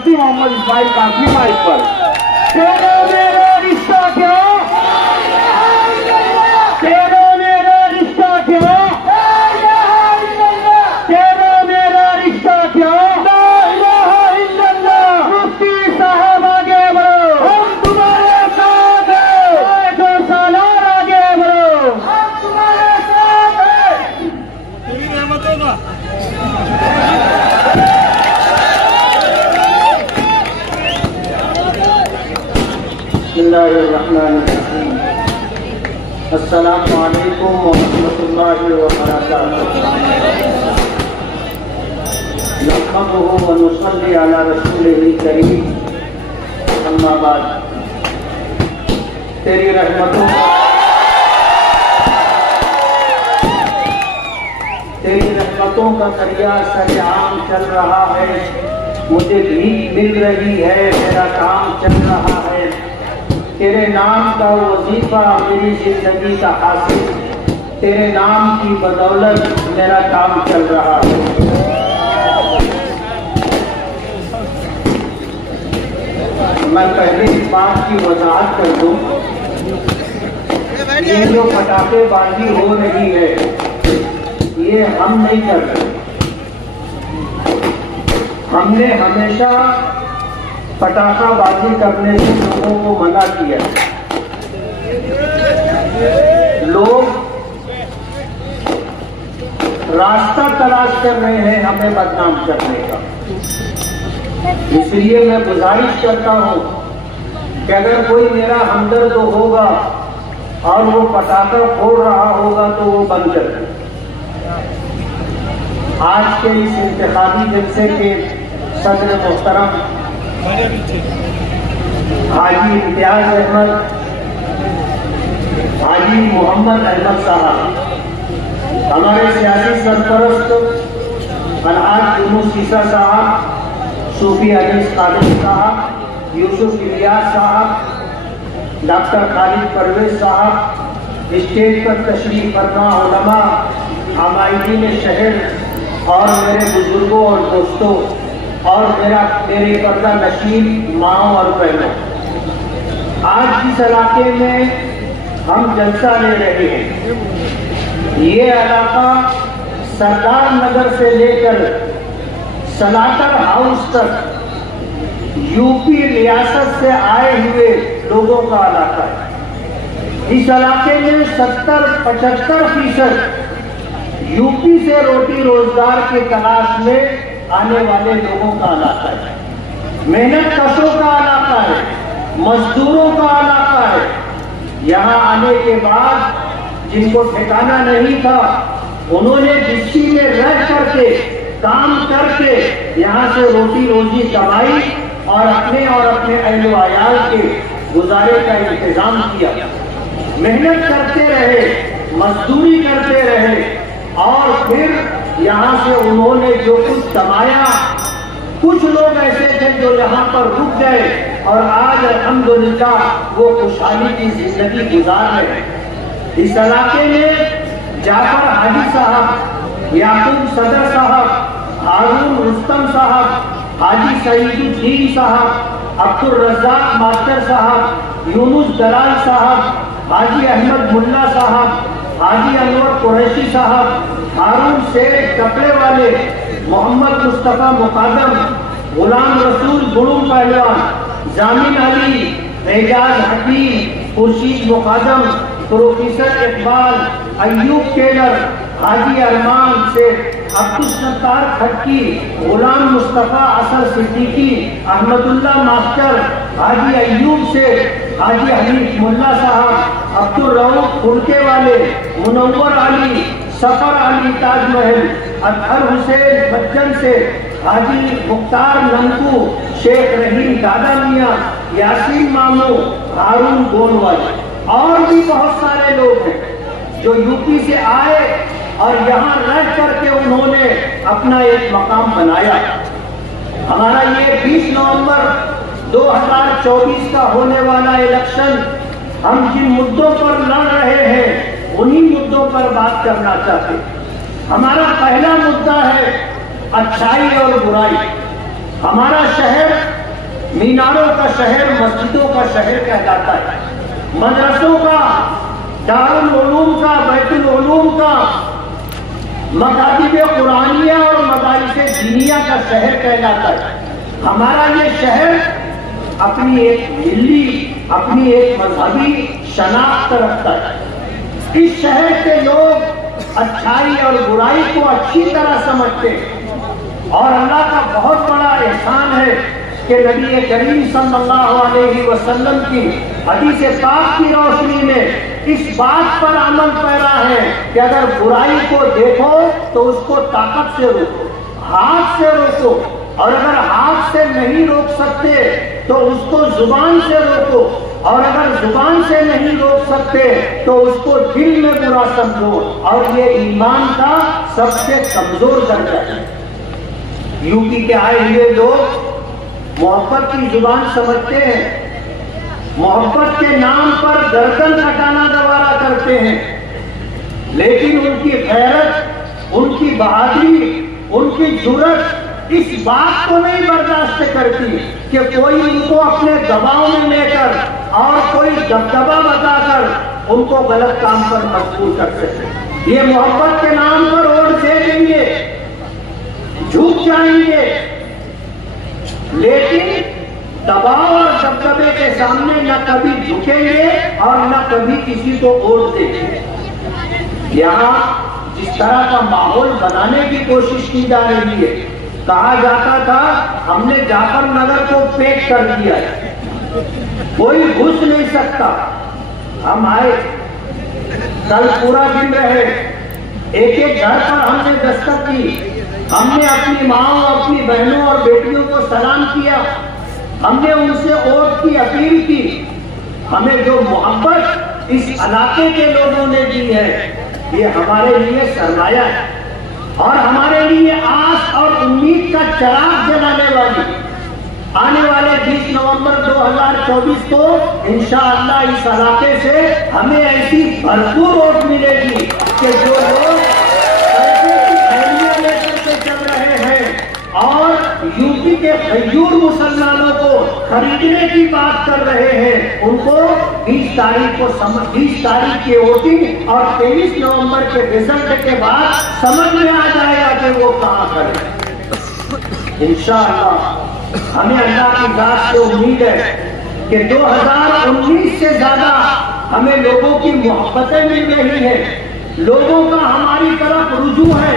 मुफ्ती मोहम्मद इस्माइल काफी माइक पर। तेरा मेरा रिश्ता क्या, तेरा मेरा रिश्ता क्या, तेरा मेरा रिश्ता क्या, मुफ्ती साहब आगे बढ़ो, हम तुम्हारे साथ हैं, 2 साल और आगे बढ़ो, हम तुम्हारे साथ हैं। पूरी रहमत होगा। बिस्मिल्लाहिर्रहमानिर्रहीम। अस्सलामु अलैकुम व रहमतुल्लाहि व बरकातुहू। नहमदुहु व नुसल्ली अला रसूलिहिल करीम, अम्मा बाद। तेरी रहमतों का दरिया सरेआम चल रहा है, मुझे भीख मिल रही है, मेरा काम चल रहा है। तेरे नाम का वजीफा मेरी जिंदगी का हासिल, तेरे नाम की बदौलत मेरा काम चल रहा है। मैं पहले इस बात की वजाहत कर दूं, ये जो पटाखेबाजी हो रही है ये हम नहीं कर रहे। हमने हमेशा पटाखाबाजी करने से लोगों को मना किया। लोग रास्ता तलाश कर रहे हैं हमें बदनाम करने का। इसलिए मैं गुजारिश करता हूं कि अगर कोई मेरा हमदर्द होगा और वो पटाखा फोड़ रहा होगा तो वो बंद कर दे। आज के इस इंतखाबी जलसे के सदर मोहतरम हाजी इम्तियाज अहमद, हाजी मोहम्मद अहमद साहब, हमारे सियासी सरपरस्त अलहाज यूनुस ईसा साहब, सूफी अजीज कादिर साहब, यूसुफ इलियास साहब, डॉक्टर खालिद परवेज साहब, स्टेज पर तशरीफ फरमा उलमा, आमाइदीन शहर और मेरे बुजुर्गों और दोस्तों और मेरे पर्दा नशीन माओ और बहनों, आज जिस इलाके में हम जलसा ले रहे हैं ये इलाका सरदार नगर से लेकर सलाटर हाउस तक यूपी रियासत से आए हुए लोगों का इलाका है। इस इलाके में 70-75% यूपी से रोटी रोजगार की तलाश में आने वाले लोगों का इलाका है। मेहनत कशों का इलाका है, मजदूरों का इलाका है। यहाँ आने के बाद जिनको ठिकाना नहीं था उन्होंने जिसकी में रह करके काम करके यहाँ से रोटी रोजी कमाई और अपने अहल वायाल के गुजारे का इंतजाम किया। मेहनत करते रहे, मजदूरी करते रहे और फिर यहाँ से उन्होंने जो कुछ कमाया, कुछ लोग ऐसे थे जो यहाँ पर रुक गए और आज अल्हम्दुलिल्लाह वो खुशहाली की जिंदगी गुजार रहे हैं। इस इलाके में जाफर हाजी साहब, याकूब सदर साहब, हारून रुस्तम साहब, हाजी सईदुद्दीन साहब, अब्दुल रज़्ज़ाक मास्टर साहब, यूनुस दलाल साहब, हाजी अहमद मुल्ला साहब, हाजी अनवर कुरैशी साहब, हारून शेख कपड़े वाले, मोहम्मद मुस्तफा मुकादम, गुलाम रसूल गुरुम पहलवान, जामिन अली, एजाज हकीम, खुर्शीद मुकादम, प्रोफेसर इकबाल, अयूब टेलर, हाजी अरमान से अब्दुल सत्तार खट्टी, गुलाम मुस्तफा असर सिद्दीकी, अहमदुल्लाह मास्टर, हाजी अयूब से हाजी हनीफ मुल्ला साहब, अब्दुल रऊफ फुलके वाले, मुनव्वर अली, सफर अली ताजमहल, अतहर हुसैन बच्चन से हाजी मुख्तार नंकू, शेख रहीम दादा मियाँ, यासीन मामू, हारून गोलवाल और भी बहुत सारे लोग हैं जो यूपी से आए और यहाँ रह करके उन्होंने अपना एक मकाम बनाया। हमारा ये 20 नवंबर 2024 का होने वाला इलेक्शन, हम जिन मुद्दों पर लड़ रहे हैं उन्हीं मुद्दों पर बात करना चाहते हैं। हमारा पहला मुद्दा है अच्छाई और बुराई। हमारा शहर मीनारों का शहर, मस्जिदों का शहर कहलाता है। मदरसों का, दारुल उलूम का, बैतुल उलूम का, मकातिब कुरानिया और मदारिस दीनिया का शहर कहलाता है। हमारा ये शहर अपनी एक मिली, अपनी एक मजहबी शनाख्त रखता है। इस शहर के लोग अच्छाई और बुराई को अच्छी तरह समझते हैं और अल्लाह का बहुत बड़ा एहसान है कि नबी करीम सल्लल्लाहु अलैहि वसल्लम की हदीस पाक की रोशनी में इस बात पर अमल पैरा है कि अगर बुराई को देखो तो उसको ताकत से रोको, हाथ से रोको, और अगर हाथ से नहीं रोक सकते तो उसको जुबान से रोको, और अगर जुबान से नहीं रोक सकते तो उसको दिल में बुरा समझो। और ये ईमान का सबसे कमजोर दर्जा है। यूपी के आए हुए लोग मोहब्बत की जुबान समझते हैं, मोहब्बत के नाम पर गर्दन कटाना गवारा करते हैं, लेकिन उनकी गैरत, उनकी बहादुरी, उनकी जुर्रत इस बात को नहीं बर्दाश्त करती कि कोई उनको अपने दबाव में लेकर और कोई दबदबा बताकर उनको गलत काम पर मजबूर कर सके। ये मोहब्बत के नाम पर वोट दे देंगे, झूठ जाएंगे, लेकिन दबाव और दबदबे के सामने न कभी झुकेंगे और न कभी किसी को वोट देंगे। यहाँ जिस तरह का माहौल बनाने की कोशिश की जा रही है, कहा जाता था हमने जाफर नगर को पैक कर दिया है, कोई घुस नहीं सकता। हम आए, कल पूरा दिन रहे, एक एक घर पर हमने दस्तक की, हमने अपनी माओ, अपनी बहनों और बेटियों को सलाम किया, हमने उनसे वोट की अपील की। हमें जो मोहब्बत इस इलाके के लोगों ने दी है, ये हमारे लिए सरमाया है और हमारे लिए आस और उम्मीद का चिराग जलाने वाली। आने वाले 20 नवंबर 2024 को इंशाअल्लाह इस इलाके से हमें ऐसी भरपूर वोट मिलेगी कि जो लोग पैसे की थैलियां लेकर के चल रहे हैं और यूपी के गैयूर मुसलमानों को खरीदने की बात कर रहे हैं, उनको 20 तारीख को 20 तारीख की वोटिंग और 23 नवंबर के रिजल्ट के बाद समझ में आ जाएगा कि वो कहां करें। इंशाअल्लाह हमें अल्लाह की जात से उम्मीद है कि 2019 से ज्यादा हमें लोगों की मोहब्बतें मिल रही है, लोगों का हमारी तरफ रुजू है।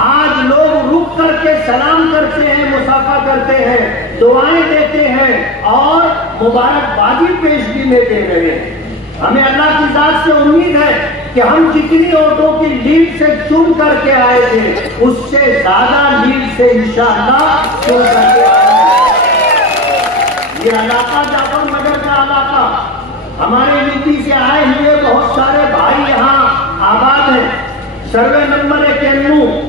आज लोग रुक करके सलाम करते हैं, मुसाफा करते हैं, दुआएं देते हैं और मुबारकबादी पेशगी में दे रहे हैं। हमें अल्लाह की जात से उम्मीद है कि हम जितनी वोटों की लीड से चुन करके आए थे, उससे ज्यादा लीड से इंशाअल्लाह चुन करके आए। ये इलाका जाफर नगर का इलाका, हमारे यूपी से आए हुए बहुत सारे भाई यहाँ आबाद हैं। सर्वे नंबर 91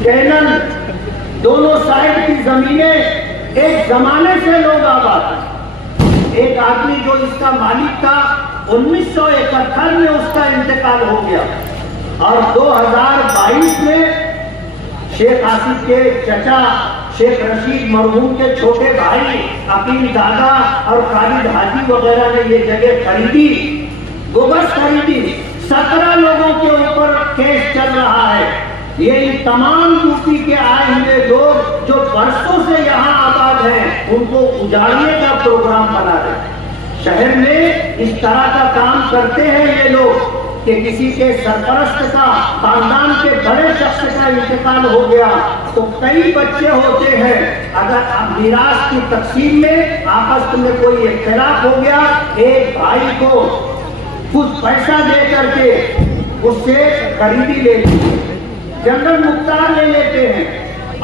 कैनल दोनों साइड की जमीनें एक जमाने से लोग आबाद हैं। एक आदमी जो इसका मालिक था 1971 में उसका इंतकाल हो गया और 2022 में शेख आसिफ के चचा शेख रशीद मरहूम के छोटे भाई अकील दादा और खालिद हाजी वगैरह ने ये जगह खरीदी, गोबस खरीदी। 17 लोगों के ऊपर केस चल रहा है। ये तमाम यूपी के आए हुए लोग जो बरसों से यहाँ आबाद हैं, उनको उजाड़ने का प्रोग्राम बना रहे हैं। शहर में इस तरह का काम करते हैं ये लोग कि किसी के सरपरस्त का, खानदान के बड़े शख्स का इंतकाल हो गया तो कई बच्चे होते हैं, अगर मिरास की तकसीम में आपस में कोई इख्तिलाफ हो गया, एक भाई को कुछ पैसा दे करके उससे खरीदी ले ली, जंगल मुख्तार ले लेते हैं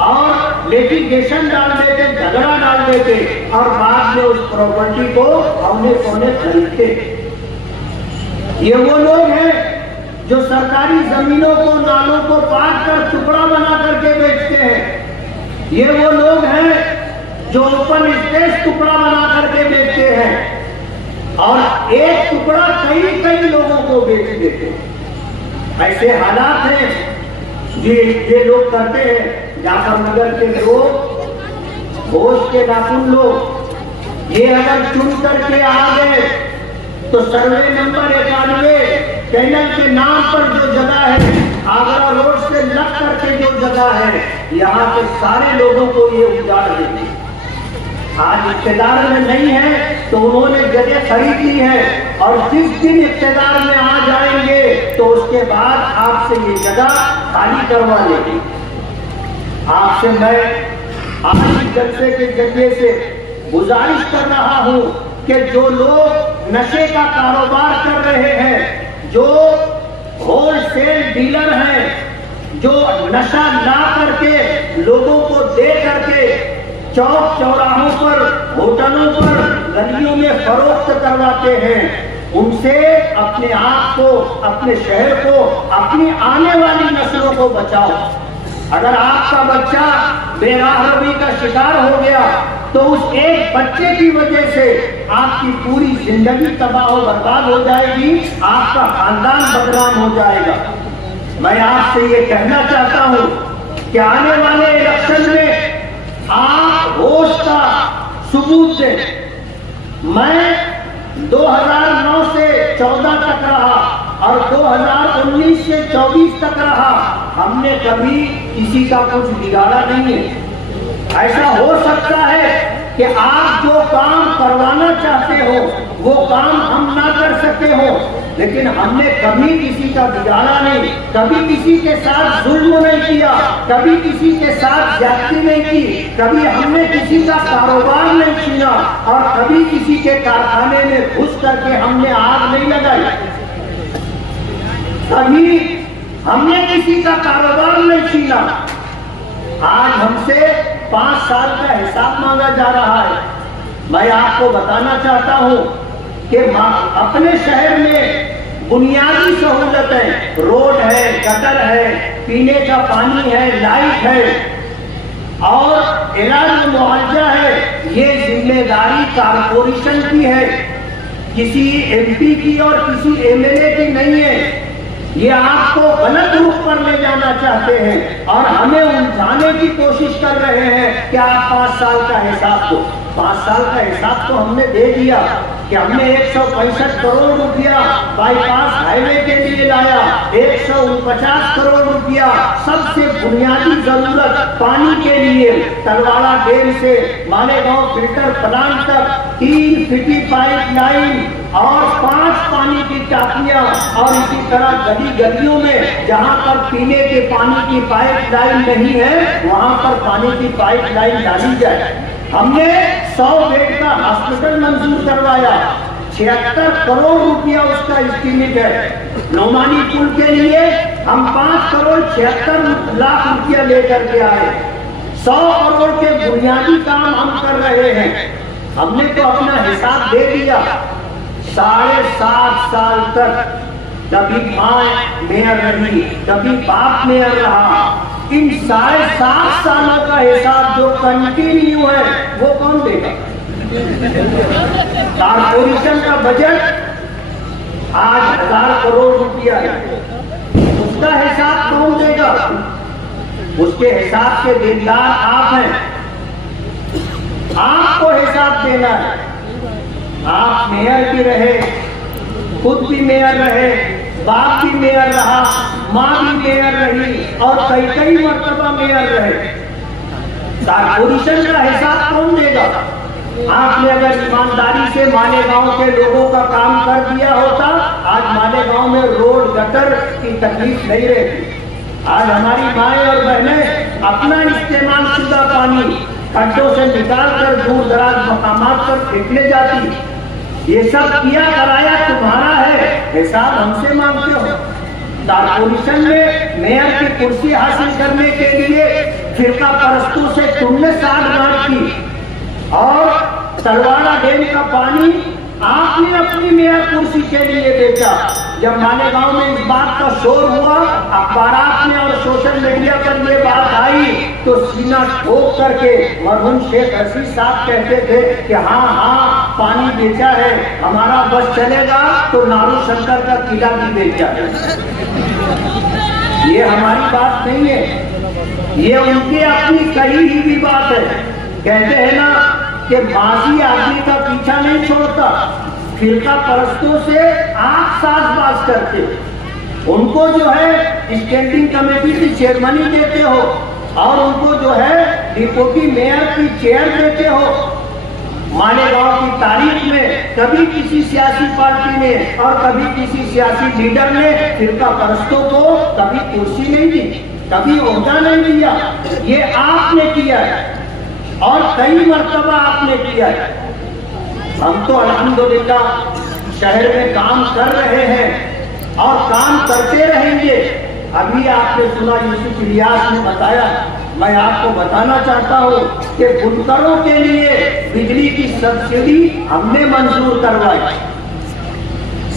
और लिटिगेशन डाल देते, झगड़ा डाल देते और बाद में उस प्रॉपर्टी को औने पौने खरीदते। ये वो लोग हैं जो सरकारी जमीनों को, नालों को पाट कर टुकड़ा बना करके बेचते हैं। ये वो लोग हैं जो ओपन स्पेस टुकड़ा बना करके बेचते हैं और एक टुकड़ा कई कई लोगों को बेच देते हैं। ऐसे हालात हैं ये लोग करते हैं। जाफर नगर के लोग होश के नाखून लोग, ये अगर चुन करके आ गए तो सर्वे नंबर 91 कैनल के नाम पर जो जगह है, आगरा रोड से लग करके जो जगह है, यहाँ के सारे लोगों को ये उजाड़ देंगे। आज इख्तियार में नहीं है तो उन्होंने जगह खरीद ली है, और जिस दिन इख्तियार में आ जाएंगे तो उसके बाद आपसे ये जगह खाली करवा लेंगे। आपसे मैं आज इस जलसे के जरिए से गुजारिश कर रहा हूं कि जो लोग नशे का कारोबार कर रहे हैं, जो होलसेल डीलर हैं, जो नशा ला करके लोगों को दे करके चौक चौराहों पर, होटलों पर, गलियों में फरोख्त करवाते हैं, उनसे अपने आप को, अपने शहर को, अपनी आने वाली नस्लों को बचाओ। अगर आपका बच्चा बेराहवी का शिकार हो गया तो उस एक बच्चे की वजह से आपकी पूरी जिंदगी तबाह और बर्बाद हो जाएगी, आपका खानदान बदनाम हो जाएगा। मैं आपसे ये कहना चाहता हूं कि आने वाले इलेक्शन में आप होश का सबूत दें। मैं 2009 से 14 तक रहा और 2019 से 24 तक रहा, हमने कभी किसी का कुछ बिगाड़ा नहीं है। ऐसा हो सकता है कि आप जो काम करवाना चाहते हो वो काम हम ना कर सके हो, लेकिन हमने कभी किसी का बिगाड़ा नहीं, कभी किसी के साथ जुल्म नहीं किया, कभी किसी के साथ ज्यादती नहीं की, कभी हमने किसी का कारोबार नहीं छीना और कभी किसी के कारखाने में घुस करके हमने आग नहीं लगाई, कभी हमने किसी का कारोबार नहीं छीना। आज हमसे 5 साल का हिसाब मांगा जा रहा है। मैं आपको बताना चाहता हूं कि अपने शहर में बुनियादी सहूलतें, रोड है, गटर है, पीने का पानी है, लाइट है और इलाज मुआवजा है, ये जिम्मेदारी कारपोरेशन की है, किसी एमपी की और किसी एमएलए की नहीं है। ये आपको गलत रूप पर ले जाना चाहते हैं और हमें उलझाने की कोशिश कर रहे हैं कि आप 5 साल का हिसाब दो। 5 साल का हिसाब तो हमने दे दिया कि हमने 165 करोड़ रुपया बाईपास हाईवे के लिए लाया, 149 करोड़ रुपया सबसे बुनियादी जरूरत पानी के लिए, तलवाड़ा डैम से मालेगांव फिल्टर प्लांट तक 3 फीटी पाइप लाइन और 5 पानी की टाकियां, और इसी तरह गली गलियों में जहां पर पीने के पानी की पाइप लाइन नहीं है वहां पर पानी की पाइप लाइन डाली जाए। हमने 100 बेड का हॉस्पिटल मंजूर करवाया, 76 करोड़ रुपया उसका एस्टीमेट है। लोमानी पुल के लिए हम 5 करोड़ 76 लाख रुपया लेकर के आए। 100 करोड़ के बुनियादी काम हम कर रहे हैं। हमने तो अपना हिसाब दे दिया। 7.5 साल तक कभी मां मेयर रही, कभी बाप मेयर रहा, इन 7.5 सालों का हिसाब जो कंटिन्यू है वो कौन देगा? कारपोरेशन का बजट आज 1000 करोड़ रुपया है, उसका हिसाब कौन देगा? उसके हिसाब के देनदार आप हैं, आपको हिसाब देना है। आप मेयर भी रहे, खुद भी मेयर रहे, बाप भी मेयर रहा, माँ भी मेयर रही और कई मर्तबा मेयर रहे। कारपोरेशन का हिसाब कौन देगा? आपने अगर ईमानदारी से मालेगांव के लोगों का काम कर दिया होता, आज मालेगांव में रोड गटर की तकलीफ नहीं रहती। आज हमारी माएं और बहनें अपना इस्तेमाल शुदा पानी खड्डों से निकाल कर दूर दराज मकामात पर फेंकने जाती। ये सब किया कराया तुम्हारा है, हिसाब हमसे मांगते हो। कारपोरेशन में मेयर की कुर्सी हासिल करने के लिए फिरका परस्तों से तुमने साठ-गांठ की और तलवाड़ा डैम का पानी आपने अपनी मेयर कुर्सी के लिए बेचा। जब मालेगांव में इस बात का शोर हुआ, अखबारात में और सोशल मीडिया पर ये बात आई, तो सीना ठोक करके मरहूम शेख हसीन साहब कहते थे कि हाँ पानी बेचा है, हमारा बस चलेगा तो नारू शंकर का किला भी बेचा है। ये हमारी बात नहीं है, ये उनकी अपनी कही ही भी बात है। कहते हैं ना कि माजी आदमी का पीछा नहीं छोड़ता, फिरका परस्तों से आप साजबाज करते, उनको जो है स्टैंडिंग कमेटी की चेयरमैनी देते हो और उनको जो है डिप्टी मेयर की चेयर देते हो। मालेगांव की तारीख में कभी किसी सियासी पार्टी ने और कभी किसी सियासी लीडर ने फिरका परस्तों को कभी कुर्सी नहीं दी, कभी ओहदा नहीं दिया। ये आपने किया है और कई मर्तबा आपने किया है। हम तो अल्हम्दुलिल्लाह शहर में काम कर रहे हैं और काम करते रहेंगे। अभी आपने सुना यूसुफ इलियास ने बताया, मैं आपको बताना चाहता हूँ कि बुनकरों के लिए बिजली की सब्सिडी हमने मंजूर करवाई।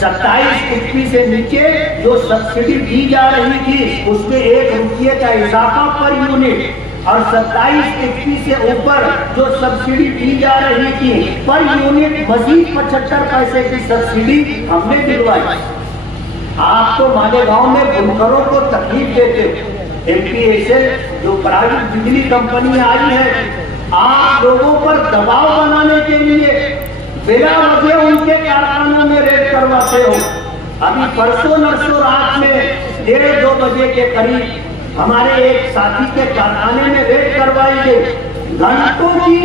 27 रुपये से नीचे जो सब्सिडी दी जा रही थी उसमें 1 रुपये का इजाफा पर यूनिट और 27 रुपये से ऊपर जो सब्सिडी दी जा रही थी पर यूनिट मजीद 75 पैसे की सब्सिडी हमने दिलवाई। आप तो मालेगांव में बुनकरों को तकलीफ देते हो। MPSL जो प्राइवेट बिजली कंपनी आई है, आप लोगों पर दबाव बनाने के लिए बिना वजह उनके कारखानों में रेड करवाते हो। अभी परसों नरसों रात में 1:30-2 बजे के करीब हमारे एक साथी के कारखाने में रेड करवाई गई। घंटों की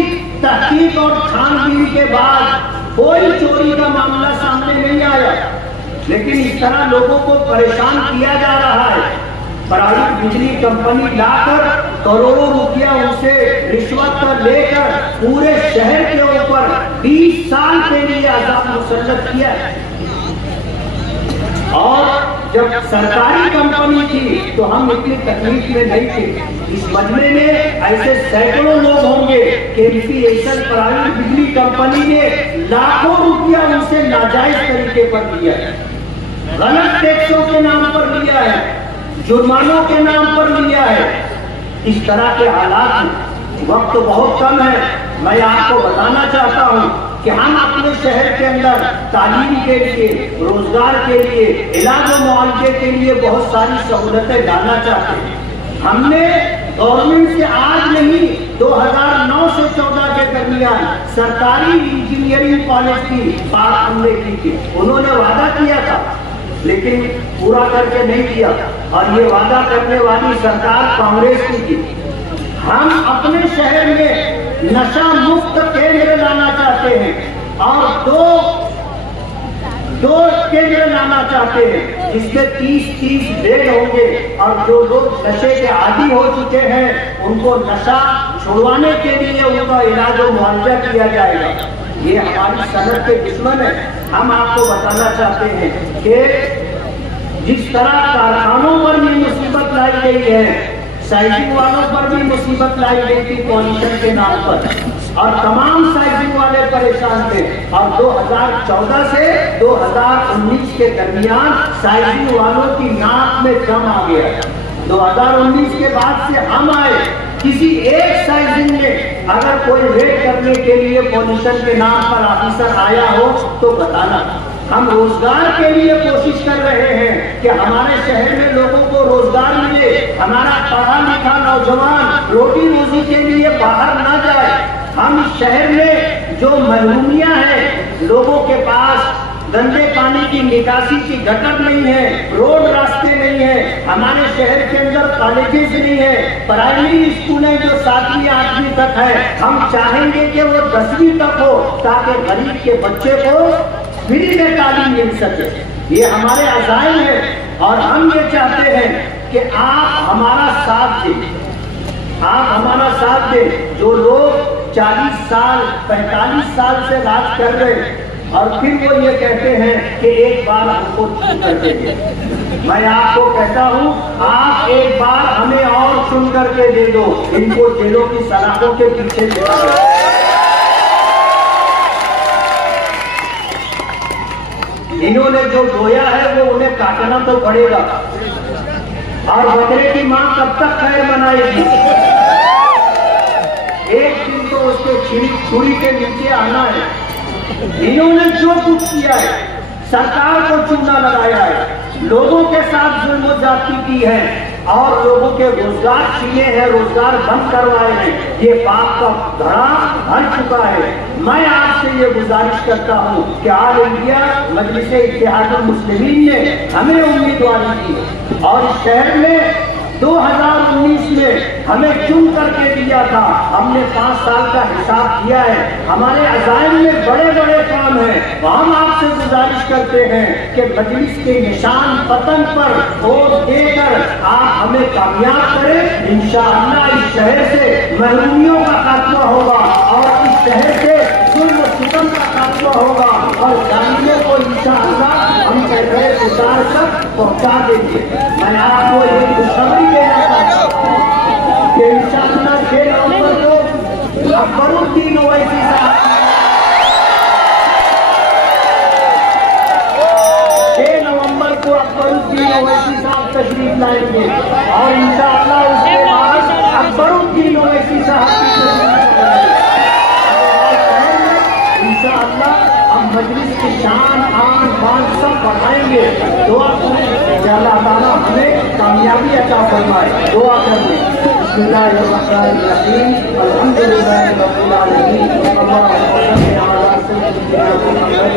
तहकीक और छानबीन के बाद कोई चोरी का मामला सामने नहीं आया, लेकिन इस तरह लोगों को परेशान किया जा रहा है। प्राइवेट बिजली कंपनी लाकर करोड़ों रुपया उनसे रिश्वत पर लेकर पूरे शहर के ऊपर 20 साल के लिए अजाब मुसल्लत किया। और जब सरकारी कंपनी थी तो हम इतनी तकलीफ में नहीं थे। इस मजमे में ऐसे सैकड़ों लोग होंगे कि MPSL प्राइवेट बिजली कंपनी ने लाखों रुपया उनसे नाजायज तरीके पर लिया है, गलत टैक्सों के नाम पर लिया है, जुर्मानों के नाम पर लिया है। इस तरह के हालात, वक्त तो बहुत कम है। मैं आपको बताना चाहता हूँ कि हम अपने शहर के अंदर तालीम के लिए, रोजगार के लिए, इलाज और मुआवजे के लिए बहुत सारी सहूलतें डालना चाहते हैं। हमने गवर्नमेंट से आज नहीं 2009 से 14 के दरमियान सरकारी इंजीनियरिंग कॉलेज की बात हमने की थी। उन्होंने वादा किया था लेकिन पूरा करके नहीं किया और ये वादा करने वाली सरकार कांग्रेस की थी। हम अपने शहर में नशा मुक्त केंद्र लाना चाहते हैं और दो केंद्र लाना चाहते हैं जिसमें 30 बेड होंगे और जो लोग नशे के आदी हो चुके हैं उनको नशा छुड़वाने के लिए उनका इलाज और मुआवजा किया जाएगा। ये हमारी सनत के दुश्मन है। हम आपको बताना चाहते हैं कि जिस तरह कारखानों पर भी मुसीबत लाई गई है, साइजिंग वालों पर भी मुसीबत लाई गई थी पॉल्यूशन के नाम पर और तमाम साइजिंग वाले परेशान थे। और 2014 से 2019 के दरमियान साइजिंग वालों की नाक में दम आ गया। 2019 के बाद से हम आए, किसी एक साइजिंग में अगर कोई रेड करने के लिए पॉल्यूशन के नाम पर ऑफिसर आया हो तो बताना। हम रोजगार के लिए कोशिश कर रहे हैं कि हमारे शहर में लोगों को रोजगार मिले, हमारा पढ़ा लिखा नौजवान रोटी रोजी के लिए बाहर ना जाए। हम इस शहर में जो महरूमियां हैं, लोगों के पास गंदे पानी की निकासी की गटर नहीं है, रोड रास्ते नहीं है, हमारे शहर के अंदर कॉलेजेस नहीं है, प्राइमरी स्कूलें जो 7वीं 8वीं तक है, हम चाहेंगे कि वो 10वीं तक हो ताकि गरीब के बच्चे को फ्री में तालीम मिल सके। ये हमारे अज़ाइम है और हम ये चाहते हैं कि आप हमारा साथ दें, आप हमारा साथ दें। जो लोग 40 साल 45 साल से राज कर रहे हैं और फिर वो ये कहते हैं कि एक बार हमको चुन कर देंगे, मैं आपको कहता हूँ आप एक बार हमें और चुन करके दे दो, इनको जेलों की सलाखों के पीछे बिठा दो। इन्होंने जो बोया है वो उन्हें काटना तो पड़ेगा और बकरे की मां कब तक खैर मनाएगी? एक दिन तो उसके छुरी के नीचे आना है। इन्होंने जो कुछ किया है, सरकार को चूना लगाया है, लोगों के साथ जुल्म ज्यादती की है, और लोगों के रोजगार छीने हैं, रोजगार बंद करवाए हैं। ये पाप का धड़ा भर चुका है। मैं आपसे ये गुजारिश करता हूँ कि ऑल इंडिया मजलिस इत्तेहादुल मुस्लिमीन ने हमें उम्मीदवारी दी और इस शहर में 2019 में हमें चुन करके दिया था। हमने 5 साल का हिसाब किया है। हमारे अज़ाइम में बड़े बड़े काम हैं। हम आपसे गुजारिश करते हैं कि मजलिस के निशान पतन पर वोट देकर आप हमें कामयाब करें। इंशाअल्लाह इस शहर से महरूमियों का खात्मा होगा और इस शहर से जुल्म सितम का खात्मा होगा और जालिमों को इंशाअल्लाह हम कहते उतार कर पहुंचा देंगे। मैं आपको एक खुशखबरी देना चाहता हूं कि इंशाअल्लाह 6 नवंबर को अकबरुद्दीन ओवैसी साहब 6 नवंबर को अकबरुद्दीन ओवैसी साहब तशरीफ लाएंगे और इंशाअल्लाह उसके बाद अकबरुद्दीन ओवैसी साहब की इंशाअल्लाह हम मजलिस की शान आन बान सब बढ़ाएंगे। दुआ करें कि अल्लाह ताला हमें कामयाबी अता फरमाए। दुआ करें। बिस्मिल्लाहिर्रहमानिर्रहीम अल्हम्दुलिल्लाहि रब्बिल आलमीन अल्लाहुम्मा सल्लि अला सय्यिदिना मुहम्मद